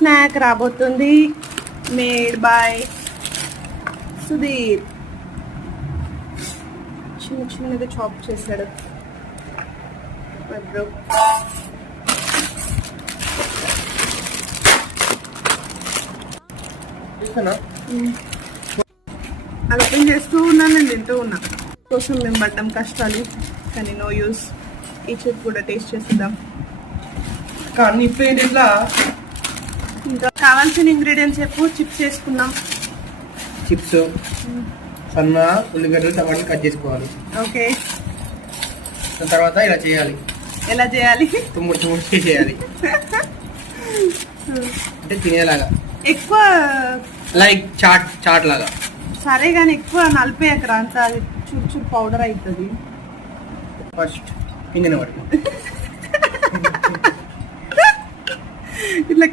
Snack రాబోతుంది, made by Sudheer. చిన్న చిన్నగా చాప్ చేశాడు బ్రో. అది ఓపెన్ చేస్తూ ఉన్నాను, నేను తింటూ ఉన్నా. కోసం మేము పడ్డాం కష్టాలు, కానీ నో యూస్. ఈ చిప్ కూడా టేస్ట్ చేద్దాం. కానీ ఇట్లా ఇంకా కావాల్సిన ఇంగ్రీడియంట్స్ చెప్పు. చిప్స్ వేసుకున్నాం. చిప్స్, సన్న ఉల్లిగడ్డలు, టమాటాలు కట్ చేసుకోవాలి. ఓకే, దాని తర్వాత ఇలా చేయాలి. ఎలా చేయాలి? తుమ్ముడు చేయాలి, అంటే తినేలాగా, ఎక్కువ లైక్ చాట్ లాగా. సరే కానీ ఎక్కువ నలిపేయకరా, అంత అది చురు చురు పౌడర్ అవుతుంది. ఫస్ట్ పిండిన వాటి ఇట్లా